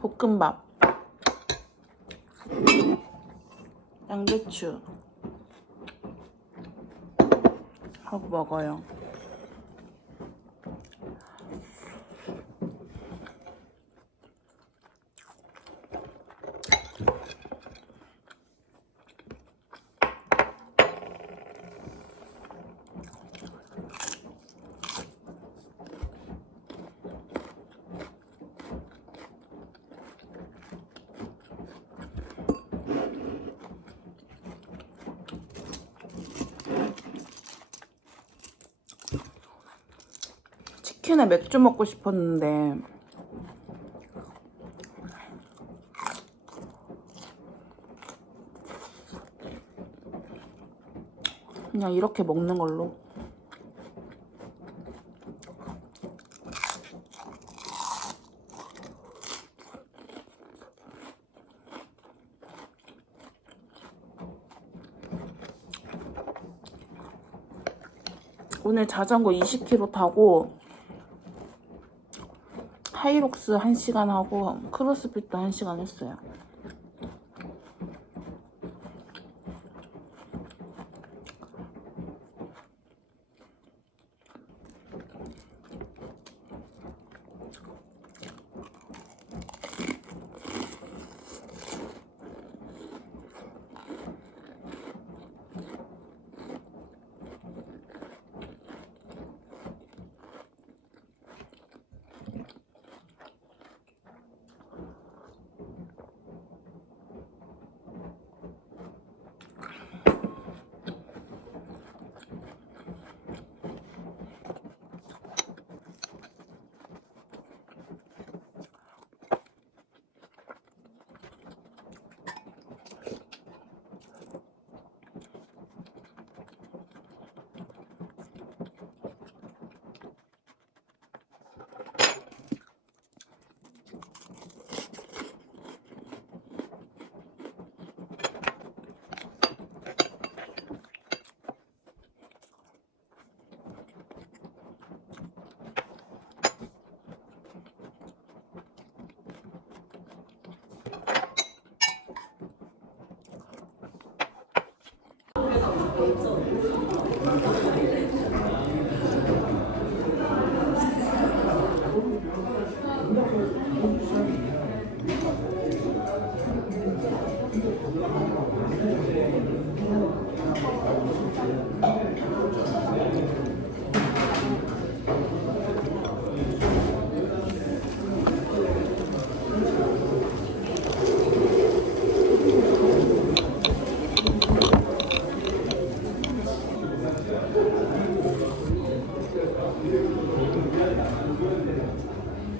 볶음밥, 양배추 하고 먹어요. 치킨에 맥주 먹고 싶었는데. 그냥 이렇게 먹는 걸로. 오늘 자전거 20km 타고 하이록스 1시간 하고 크로스핏도 1시간 했어요. 做的。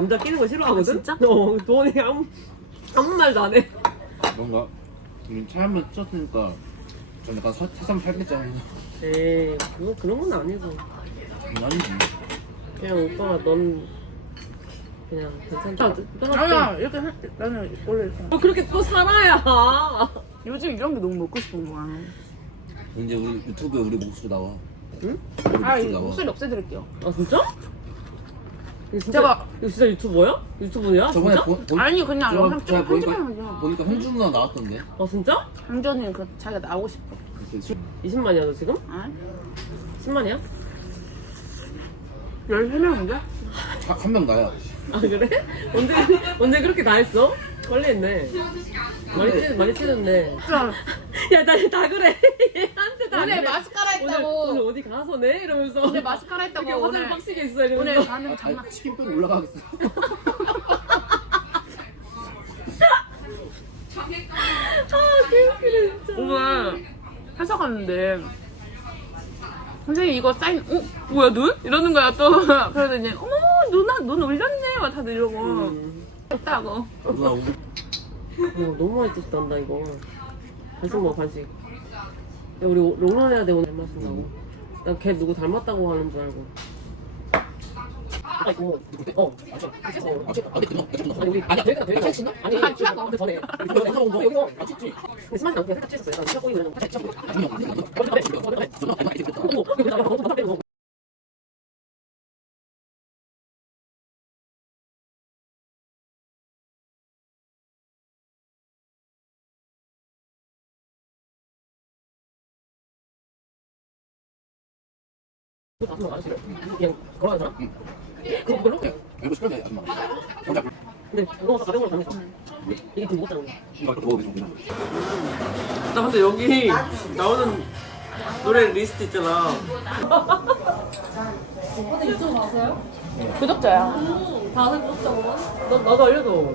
남자 끼는 거 싫어하거든? 아, 진짜? 어, 도원이 아무, 아무 말도 안 해. 뭔가 우리 차 한번 쪘으니까 좀 약간 사, 새삼 살겠잖아 에이, 그거, 그런 건 아니고. 아니지 그냥 오빠가 넌 그냥 괜찮다. 떠났대. 아니야 이렇게 할때 나는 원래 이렇게 뭐 그렇게 또 살아야. 요즘 이런 게 너무 먹고 싶은 거야. 이제 우리 유튜브에 우리 목소리 나와 응? 우리 아 목소리 이 나와 목소리 없애드릴게요. 아, 진짜? 이거 진짜, 제가- 이거 진짜 유튜버야? 유튜브야? 저번에 진짜? 보, 보, 아니 그냥 저번- 영상 저번에 보니까. 보니까 홍준 누나 나왔던데 아, 진짜? 강전이 그 자기가 나오고 싶어. 술- 20만이야, 너 지금? 아? 10만이야? 13명인데? 한- 한명 나야 아, 그래? 언제, 언제 그렇게 다 했어? 멀리 했네. 많이 찢, 멀리 찢었네. 야, 나 다 그래. 얘한테 다 오늘 그래. 마스카라 오늘, 했다고. 오늘 오늘, 어디 가서 네? 이러면서. 마스카라 이렇게 했다고. 화장을 오늘 빡시게 했어. 오늘 이러면서. 나는 장난. 아, 치킨뼈 올라가겠어. 아, 개웃기네, 진짜. 오늘 회사 갔는데 선생님 이거 사인 어 뭐야 눈 이러는 거야 또 그래서 이제 어머 누나 아, 눈 올렸네 막 다들 이러고 음. 했다고 누나 우리 어, 너무 맛있었다 이거. 간식 먹어 간식. 야 우리 롱런 해야 돼 오늘 닮았다고. 난걔 누구 닮았다고 하는 줄 알고. 아 이거 어 맞아. 아니 우리 아니 내가 되게 친다. 아니 아니 근데 전에 여기서 여기서 아 쳤지. 근데 스마트 안 그냥 살짝 쳤어요. 나 쳤고 이거 같이 쳤고. 어머 이거 나 근데 여기 나오는 노래 리스트 있잖아. 구독자야 나, 나도 알려줘.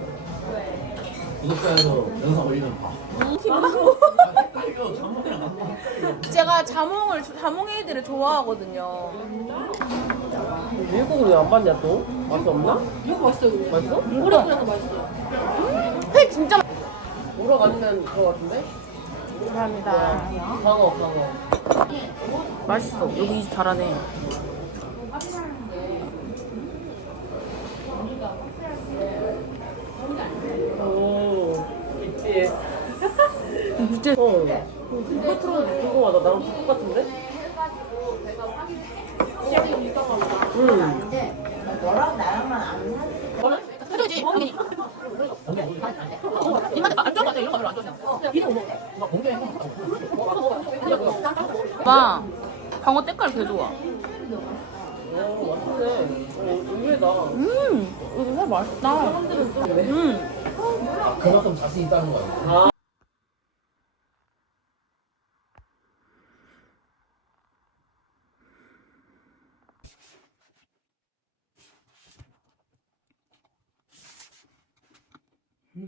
구독자에서 영상 올리면 봐 제가 자몽을 자몽 에이드를 좋아하거든요 미국은 왜안 봤냐 또? 맛이 없나? 미국 맛있어. 맛있어? 우럭 회 진짜 맛- 우럭 아니면 그거 같은데? 감사합니다 광어, 광어. 맛있어 여기 잘하네 오, BTS. 진짜 어. 이거 틀어도 궁금하다. 나랑 똑 같은데? 응. 너랑 나랑만 안 사. 해줘야지 당연히 입맛에 안 좋아하죠 이런 거 별로 안 좋아하잖아 봐 방어 때깔 개 좋아 오, 맞네. 어, 의외다. 음 이거 회 맛있다 사람들은 좀 왜? 음 그만큼 자신 있다는 거야 자,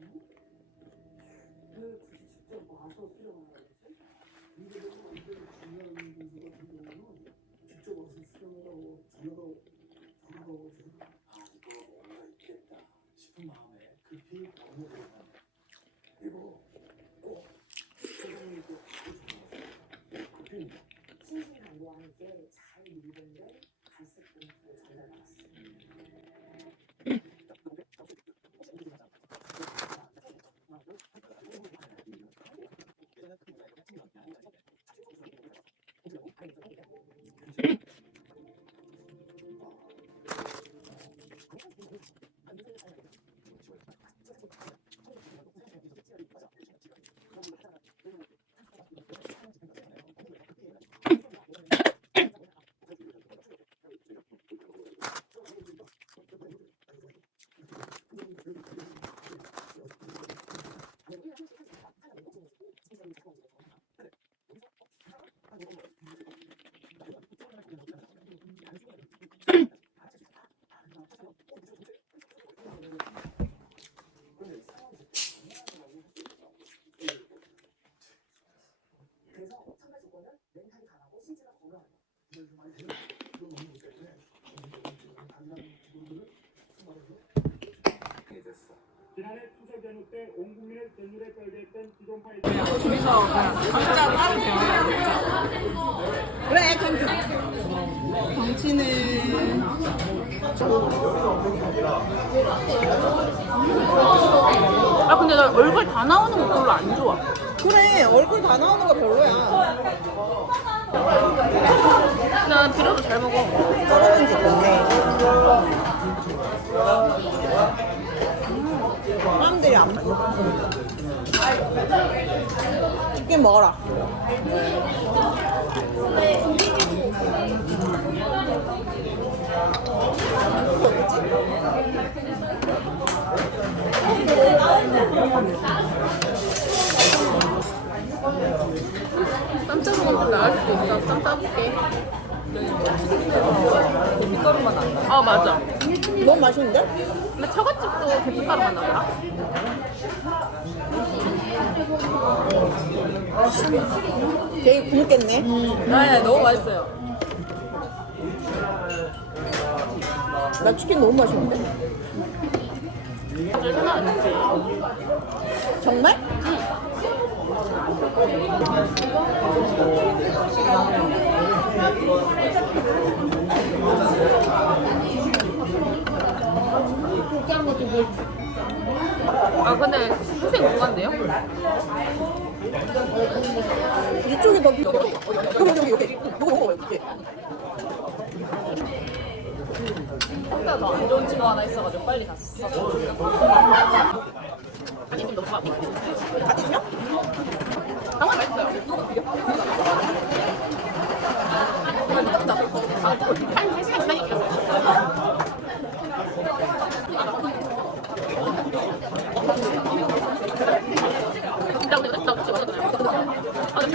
왜 굳이 직접 와서 수령하는 거야? 그래 그럼 정치는 아 근데 나 얼굴 다 나오는 거 별로 안 좋아. 그래 얼굴 다 나오는 거 별로야 나 비려도 잘 먹어. 떨어진지 좋네 사람들이 안 먹어 치킨 먹어라 쌈 짜먹으면 좀 나을 수도 있어. 쌈 짜볼게. 밀가루만 안아 맞아. 너무 맛있는데? 근데 처갓집도 대파가루만 나더라. 되게 굶겠네 네 너무 맛있어요 나 치킨 너무 맛있는데? 사실 생각 안 했지. 정말? 아 근데 선생 뭔가인데요? 이쪽이 더 여기 여기 여기 여기 이게 혼자 더안 좋은 친구 하나 있어가지고 빨리 갔어. 아니 지금 너무 많아. 같이 주냐? 정말 맛있어요. 한 3시간 지나게 있었어요. 진짜 근데 나 혹시 맞았나요? 아, 나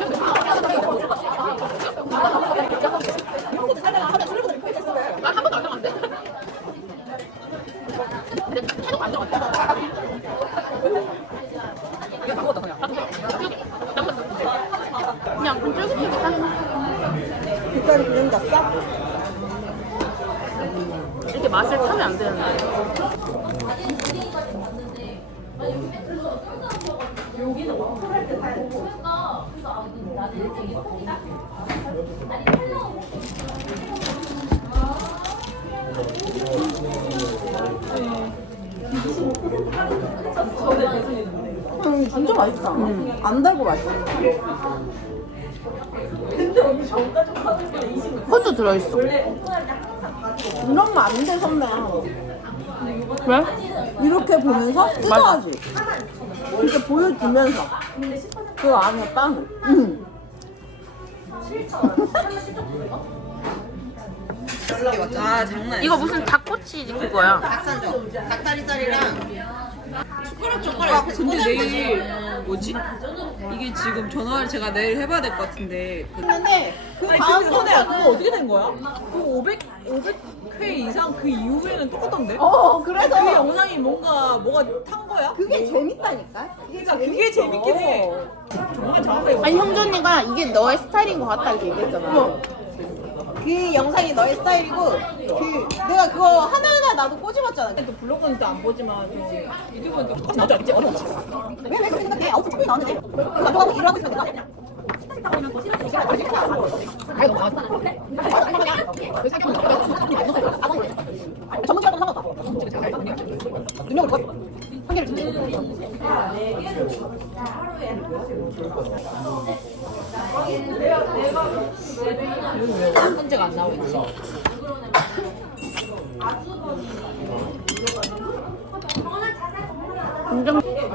기억이 나한 번도 안 들어갔는데. 근데 해도 안 들어갔다. 이거 바꿨다 그냥. 그냥 좀 쫄깃쫄깃한 빛깔이 그냥 같다? 이렇게 맛을 타면 안 되는데. 음, 진짜 맛있다. 안 달고 맛있어. 혼자 들어있어. 이러면 안 돼, 선배야. 왜? 이렇게 보면서 뜯어야지. 이렇게 보여주면서. 그 안에 빵을. 응. 아, 장난 이거 무슨 닭꼬치 그거야. 닭산정. 닭다리살이랑. 숟가락 젓가락. 아, 근데 내일 뭐지? 이게 지금 전화를 제가 내일 해봐야 될 것 같은데. 했는데 그 다음 번에 그거 어떻게 된 거야? 그 500, 500회 이상 그 이후에는 똑같던데? 어, 그래서 그 영상이 뭔가 뭐가 탄 거야? 그게 재밌다니까? 그러니까 그게 재밌긴 해. 정말 아니 형주 언니가 이게 너의 스타일인 것 같다 이렇게 얘기했잖아. 그 영상이 너의 스타일이고 그 내가 그거 하나하나 나도 꼬집었잖아. 또 블로그는 또 안 보지만 유튜브는 또 맞아 이제 어려워. 왜왜 그렇게 생각해? 아웃 충분히 나왔는데. 가져가고 일을 하고 있으면 내가. 상관없다. 문제가 안 나오고 있지.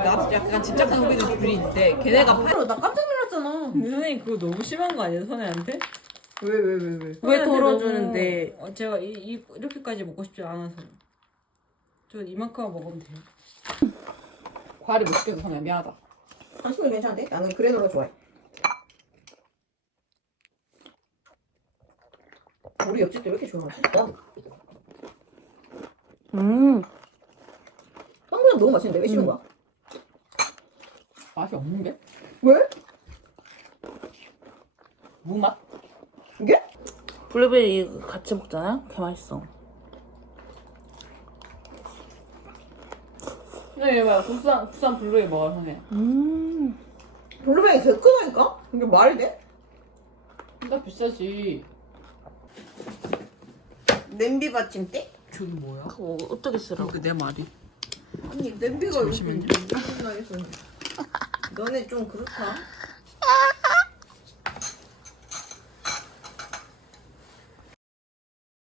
나도 약간 진짜 큰 후배들 둘이 있는데 걔네가 팔... 나 깜짝 놀랐잖아. 선생님 그거 너무 심한 거 아니에요 선혜한테? 왜 왜 왜 왜? 왜 덜어주는데 어, 제가 이, 이, 이렇게까지 먹고 싶지 않아서 저 이만큼만 먹으면 돼요 과일이 못 시켜서 선우야 미안하다. 당신은 괜찮은데? 나는 그래놀라 좋아해. 우리 옆집도 왜 이렇게 조용하지? 음. 빵구랑 너무 맛있는데 왜 싫은 거야? 맛이 없는데? 왜? 무맛? 이게? 블루베리 같이 먹잖아요. 개 맛있어. 네 봐요 국산, 국산 블루에 먹어요 선혜 음. 블루베리 제일 크다니까? 이게 말이 돼? 진짜 비싸지 냄비 받침대? 저기 뭐야? 그거 어떻게 쓰라고? 내 말이 아니 냄비가 이렇게 있나 해서 너네 좀 그렇다